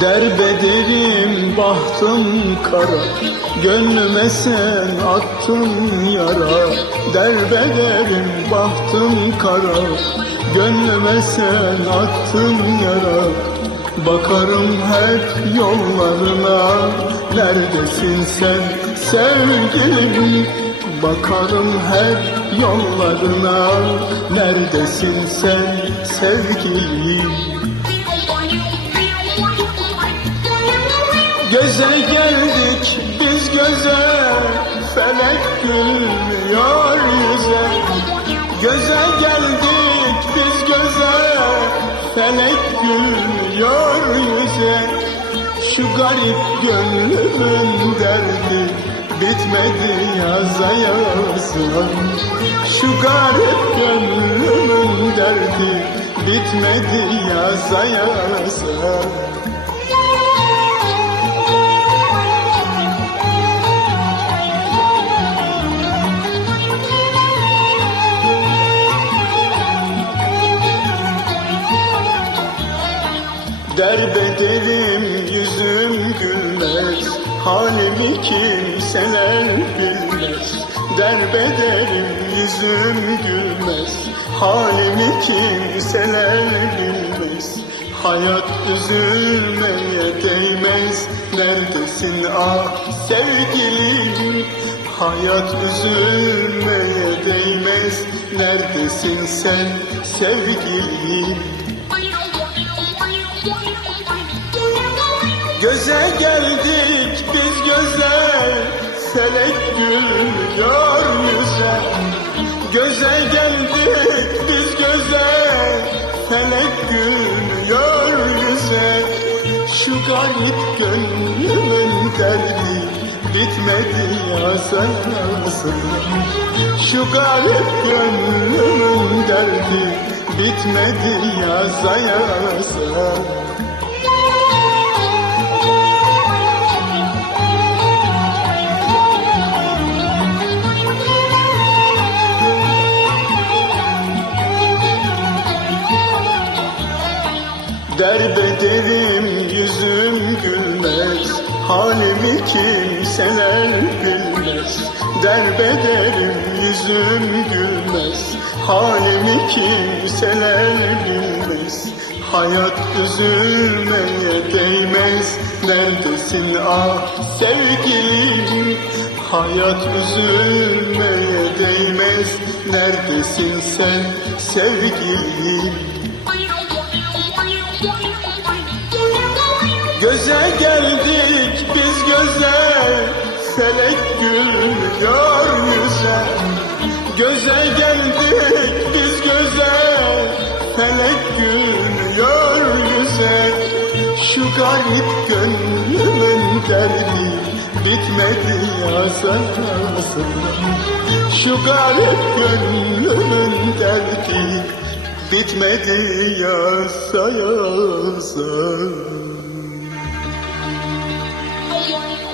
Derbederim bahtım kara. Gönlüme sen attın yara. Derbederim bahtım kara. Gönlüme sen attın yara. Bakarım hep yollarına. Neredesin sen sevgilim? Bakarım hep yollarına. Neredesin sen sevgilim Göze geldik biz göze Felek gülmüyor yüze. Göze geldik biz göze Felek gülmüyor yüze. Şu garip gönlümün derdi Bitmedi yaza yaza Şu garip gönlümün derdi Bitmedi yaza yaza Derbederim yüzüm gülmez. Halimi kimseler bilmez. Derbederim yüzüm gülmez. Halimi kimseler bilmez. Hayat üzülmeye değmez. Neredesin ah sevgilim? Hayat üzülmeye değmez. Neredesin sen sevgilim Göze geldik biz göze Felek gülüyor yüze. Göze geldik biz göze Felek gülüyor yüze. Şu garip gönlümün derdi Bitmedi yaza yaza Şu garip gönlümün derdi Bitmedi yaza yaza Derbederim yüzüm gülmez. Halimi kimseler bilmez Derbederim yüzüm gülmez. Halimi kimseler bilmez Hayat üzülmeye değmez. Neredesin ah sevgilim? Hayat üzülmeye değmez. Neredesin sen sevgilim Göze geldik biz göze Felek gülüyor yüze. Göze geldik biz göze Felek gülüyor yüze. Şu garip gönlümün derdi Bitmedi yaza yaza Şu garip gönlümün derdi Bitmedi yaza yaza Bye.